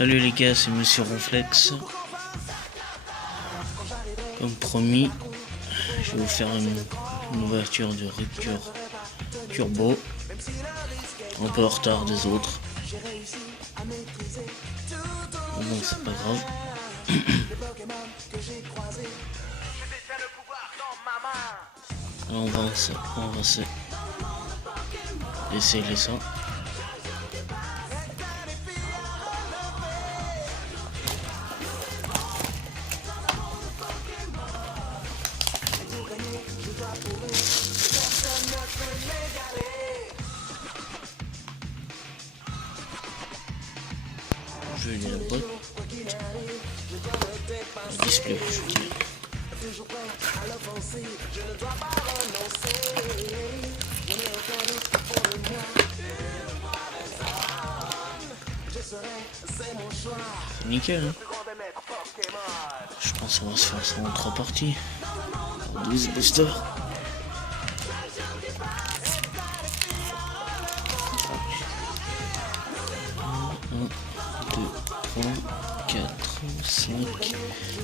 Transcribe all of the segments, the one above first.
Salut les gars, c'est Monsieur Ronflex. Comme promis, je vais vous faire une ouverture de rupture turbo. Un peu en retard des autres. Mais bon, c'est pas grave. Alors on va se laisser ça. Je vais la boîte. Le display, je veux dire. C'est nickel, hein. Je pense qu'on va se faire ça en 3 parties. 12 boosters. Un, 2, 3, 4, 5,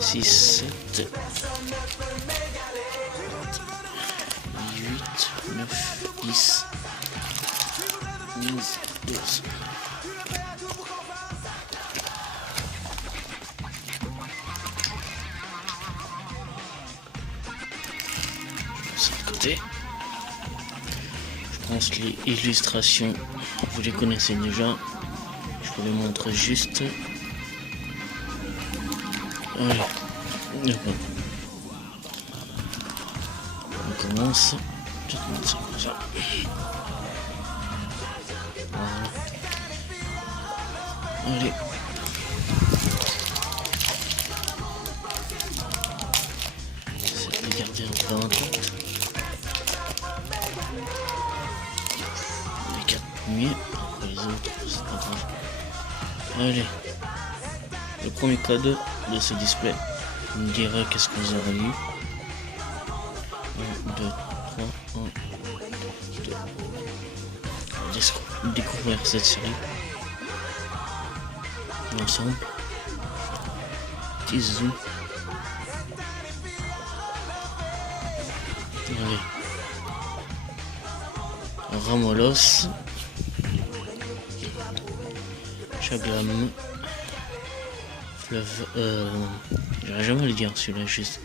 6, 7, 8, 9, 10, 11, 12. De côté. Je pense que les illustrations, vous les connaissez déjà. Je vous les montre juste. Allez. On commence. Tout commence comme ça. Voilà. Allez. J'essaie de garder un peu en tête. Les 4 premiers. Après les autres, c'est pas grave. Allez. Le premier cadeau de ce display. Vous me direz qu'est-ce que vous aurez eu. 1, 2, 3, 1, 2. On va découvrir cette série. Ensemble. Petit zoom. Allez. Ramolos. Chaglam. J'aurais jamais le dire celui-là, juste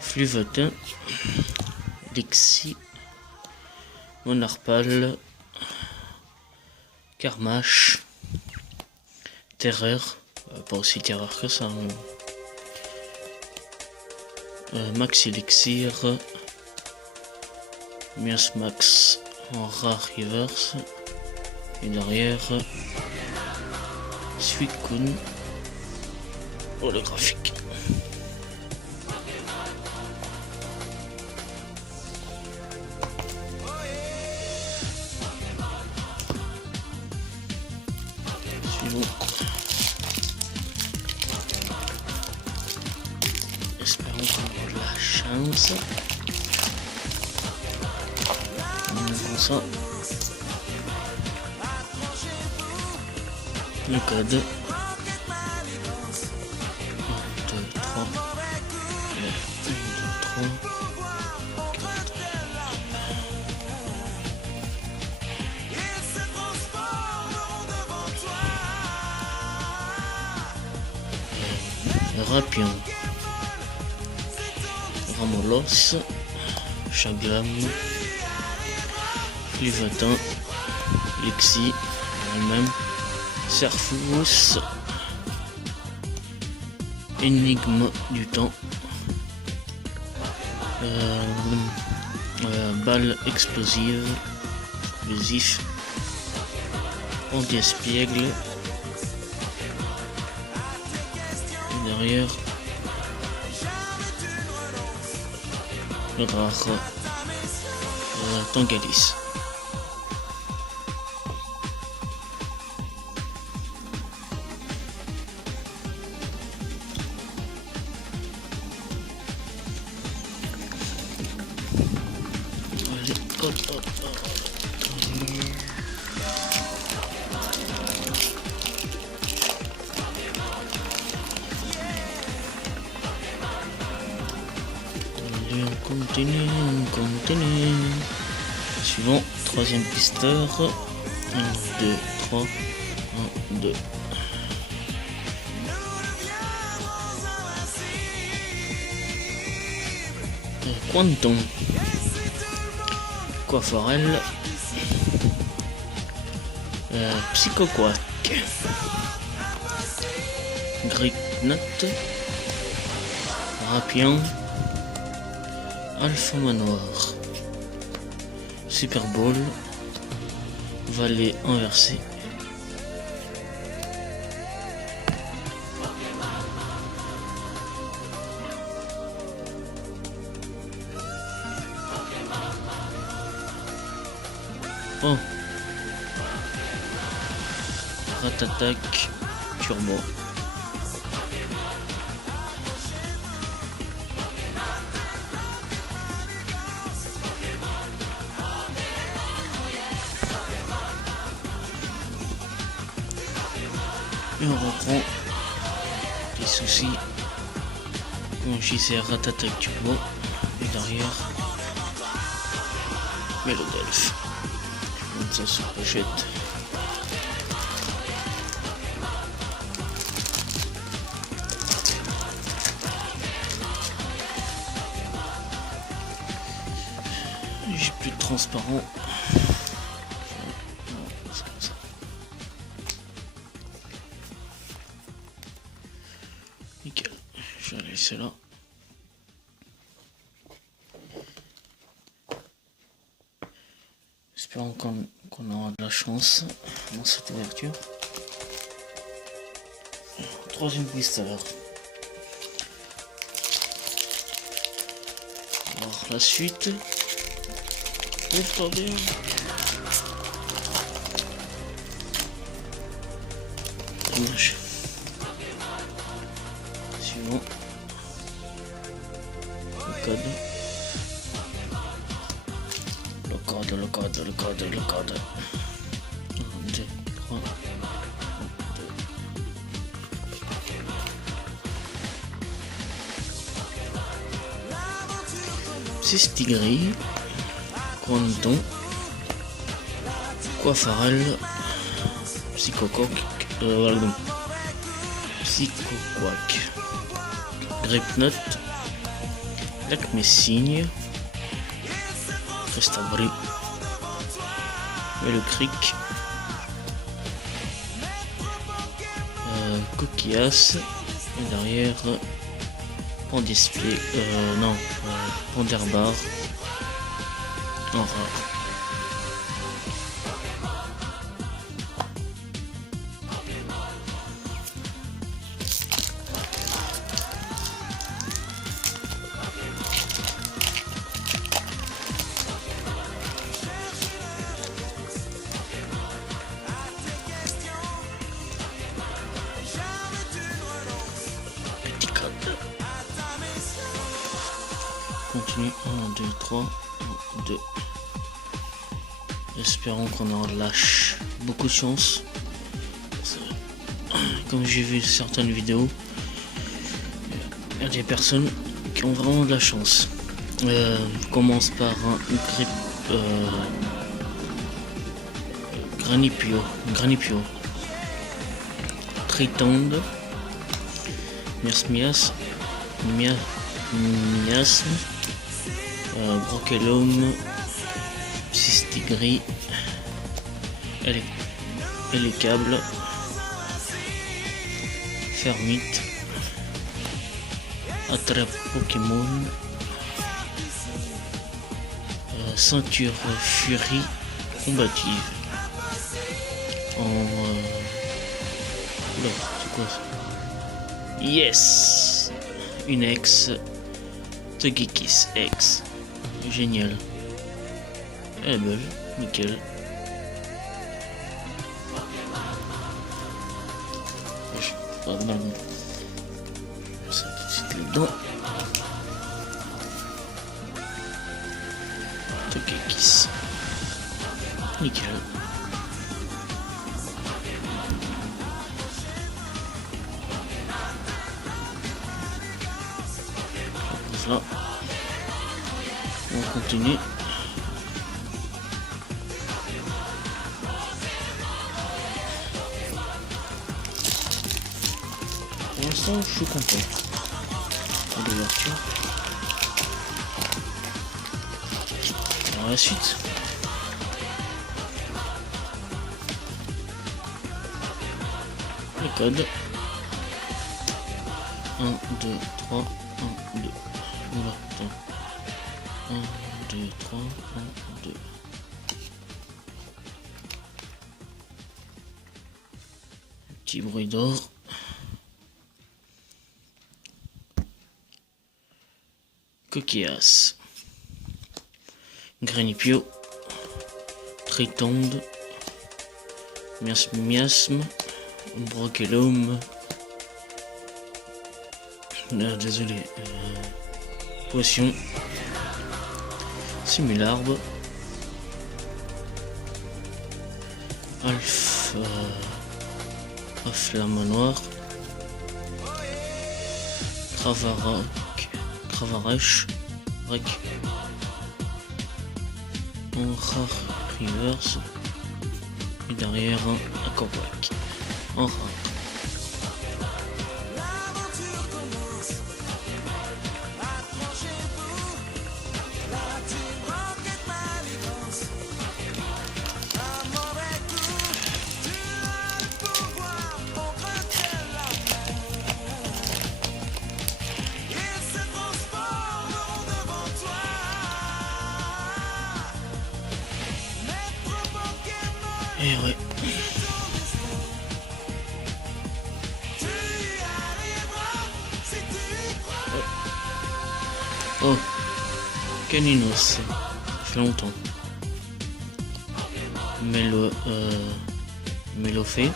Fluvotin, Lexi, Monarpal, Karmash, Terreur, pas aussi Terreur que ça, Max Elixir, Mias Max en rare reverse, et derrière Suicune. Oh, le graphique. Suivons. Espérons qu'on aura de la chance. On ouvre ça. Le code. 1, 2, 3. Rapion, Ramolos, Chaglam, Fluvotin, Lexi, elle-même, Serfous, Énigme du temps, balle explosive, explosif, anti-espiègle. Derrière le rare Tangalis. Allez, hop, hop, hop. continue. Suivant, troisième pisteur. 1, 2, 3. 1, 2. Quantum. Aquaforel. Psychoquack. Gripnut. Rapion. Alpha Manoir. Super Bowl. Vallée inversée. Oh. Rat-attaque turbo. Et on reprend les soucis. Mon JCR Rat-attaque turbo. Et derrière Mélodelph. Comme ça se pochette. J'ai plus de transparent. C'est comme ça. Nickel. Je vais la laisser là. Espérons qu'on aura de la chance dans cette ouverture. Troisième blister. Alors la suite. Ouvre bien. Dommage. Suivant. Le code. Le code. 1, 2, 3. 1, 2. Cystigris. Quantum. Aquaforel. Psychoquack. Psychoquack. Gripnut. Lac-Messigne. Restabri. Et le cric. Coquillas. Et derrière Pandisplay. Panderbar. En rare. Continue. 1, 2, 3. 1, 2. Espérons qu'on aura de lâche. Beaucoup de chance. Comme j'ai vu certaines vidéos, il y a des personnes qui ont vraiment de la chance. On commence par un Granipio. Tritonde. Miasme. Brochelum. Cystigris. Et les câbles. Fermite. Attrape Pokémon. Ceinture Furie combative. Oula, c'est quoi ça? Yes! Une ex. Togekiss X. Génial. Elle est belle, nickel. Pas mal. Ça tout de suite les dents. Togekiss. Nickel. Là. On continue. Pour l'instant, je suis content. Pas d'ouverture. Alors la suite. Le code. 1, 2, 3, 1, 2. Oula, attends. 1, 2, 3, 1, 2. Petit bruit d'or. Coquillas. Granipio. Tritonde. Miasme. Brochelum. Désolé. Potion. Simularbe. Alpha. Flamme noire. Cravarèche. Rec. Un rare reverse. Et derrière un corvac. En rare. Et ouais. Oh, Caninos, ça fait longtemps. Mélofé,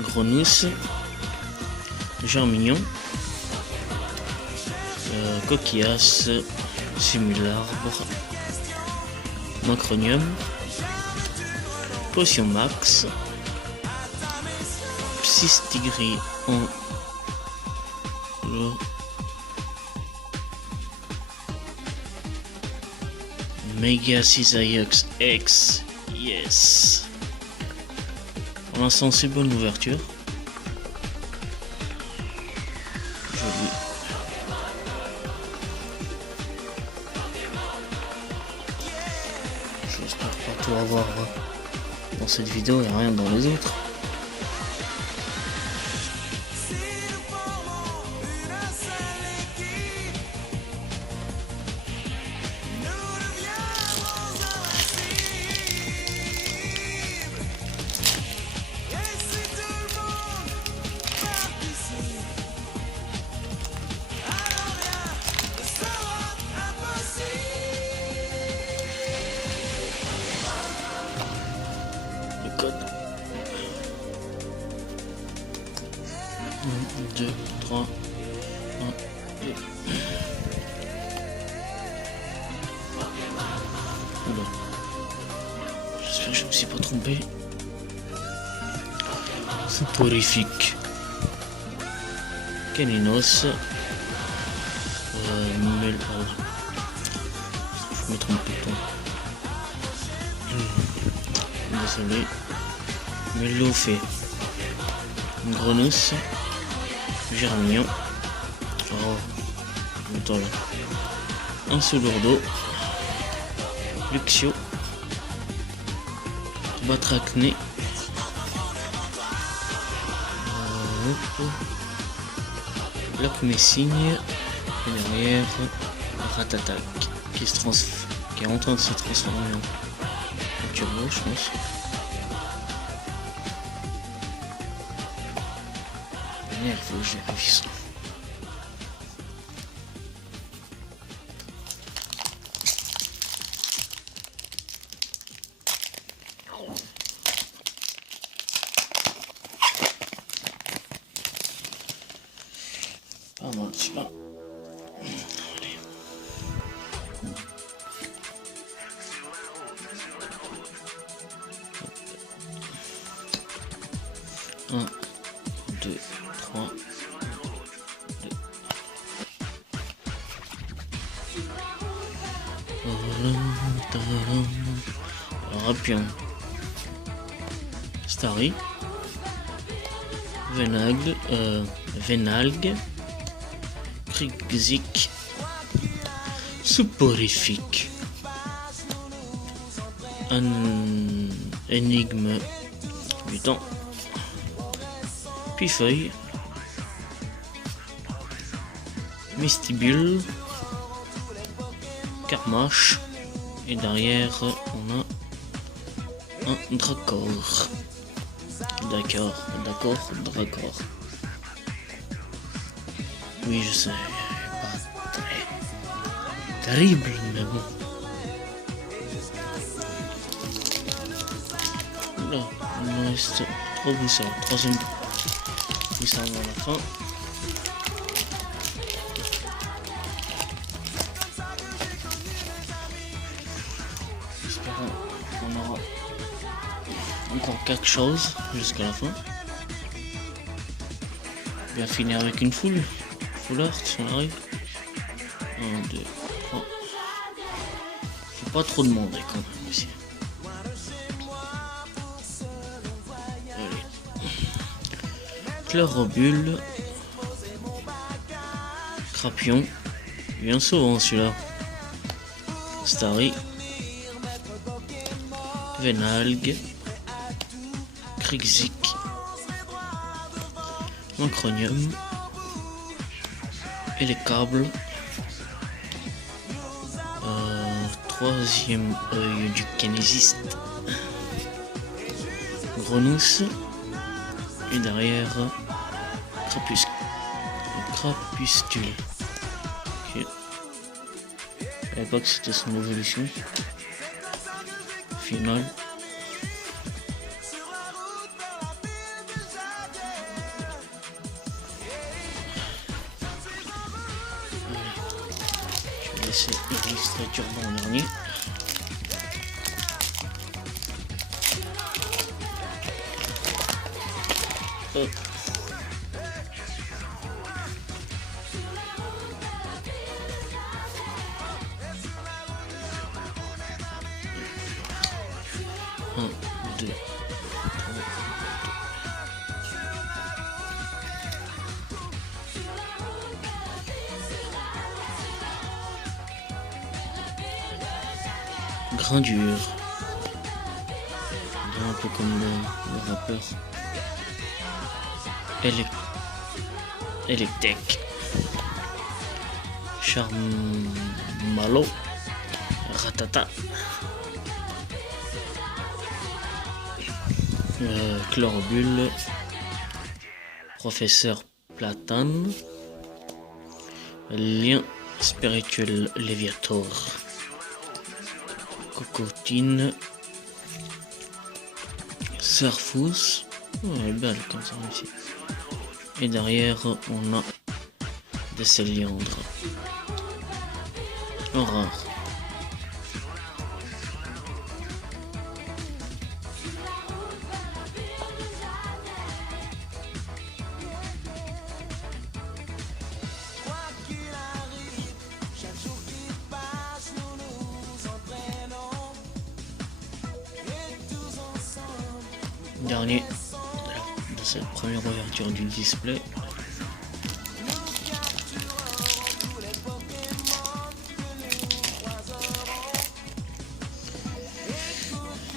Grenousse, Germignon, Coquillas, Simularbre, Macronium, Potion Max, Psystigri en Mega Cisaiox X, yes. Pour l'instant, c'est bonne ouverture. Joli. J'espère pas tout avoir dans cette vidéo et rien dans les autres. Code 1, 2, 3, 1, 2. Oula. J'espère que je me suis pas trompé. C'est horrifique. Caninos. Je me trompe tout le temps. Désolé. Mélofé. Grenousse. Germignon. Oh. Attends là. Un Sous-Lourdeau. Luxio. Batracné. Lacmessigne. Et derrière, Ratatac. Qui est en train de se transformer en turbo, je pense. Merde, faut que je vérifie ça. Pas mal, celui-là. Allez. 1, 2, 3, 2. Rapion. Starry. Venalgue. Krigzik. Soporifique. Un énigme du temps. Pifeuille. Mistibule. Carmache. Et derrière on a un Dracor. D'accord. Oui, je sais, pas très terrible, mais bon. Là, il me reste 3 boussards. Troisième boussard avant la fin. J'espère qu'on aura encore quelque chose jusqu'à la fin. Bien finir avec une foule. Foulard si on arrive. 1, 2, 3. Faut pas trop demander quand même ici. Allez. Chlorobule. Crapion. Bien souvent celui-là. Starry. Venalgue. Krigzik. Macronium. Et les câbles. Troisième œil du kinésiste. Grenousse. Et derrière crapustule. Ok. Je savais pas que c'était son évolution finale. C'est l'illustrature dans le dernier. Hop. Un, deux, Grandure. Un peu comme le rappeur. Electek. Charmalo. Ratata. Chlorobule. Professeur Platane. Lien spirituel Léviator. Cocotine. Serfous. Oh, elle est belle comme ça aussi. Et derrière on a des céliandres. En rare. Dernier de cette première ouverture du display.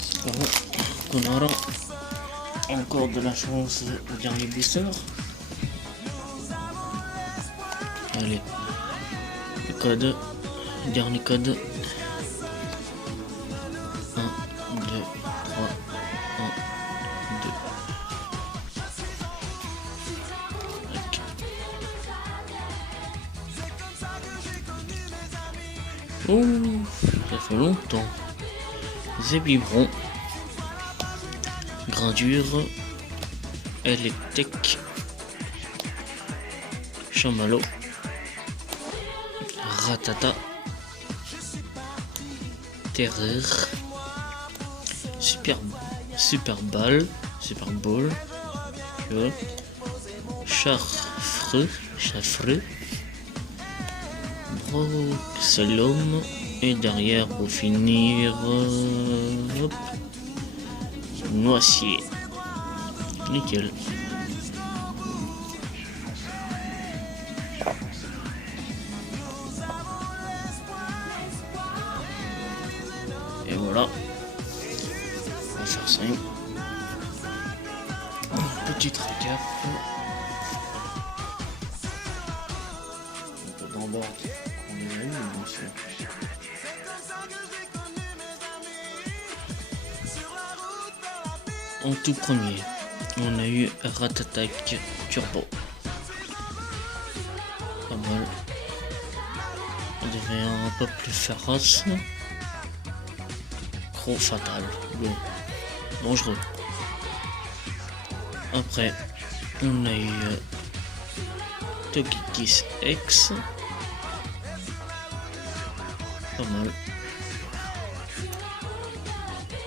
Espérons qu'on aura encore de la chance au dernier booster. Allez, le code, dernier code. 1, 2, 3, 1, 2. Okay. Oh, ça fait longtemps. Zébibron. Grandure. Electek. Chamallow. Ratata. Terreur. Super Ball. Charfreux. Broxolome. Et derrière pour finir, hop, noisier. Nickel. Et voilà. On va faire ça. Petite récap. Un peu d'embarque qu'on a eu, bien sûr. En tout premier, on a eu Rat Attack Turbo. Pas mal. On devrait un peu plus féroce. Gros fatal. Bon. Dangereux. Après, on a eu Togekiss X. Pas mal.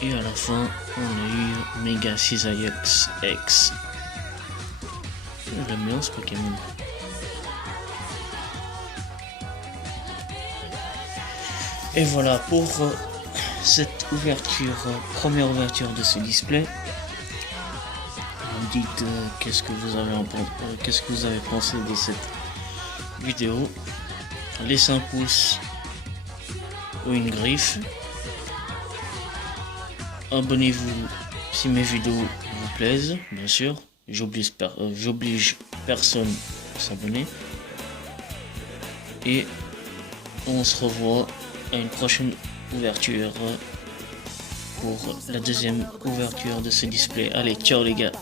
Et à la fin, on a eu Mega Cisaillex X. J'aime bien ce Pokémon. Et voilà pour cette ouverture, première ouverture de ce display. Vous me dites qu'est-ce que vous avez pensé de cette vidéo. Laissez un pouce ou une griffe. Abonnez-vous si mes vidéos vous plaisent, bien sûr. J'oblige personne à s'abonner. Et on se revoit à une prochaine ouverture pour la deuxième ouverture de ce display. Allez, ciao les gars.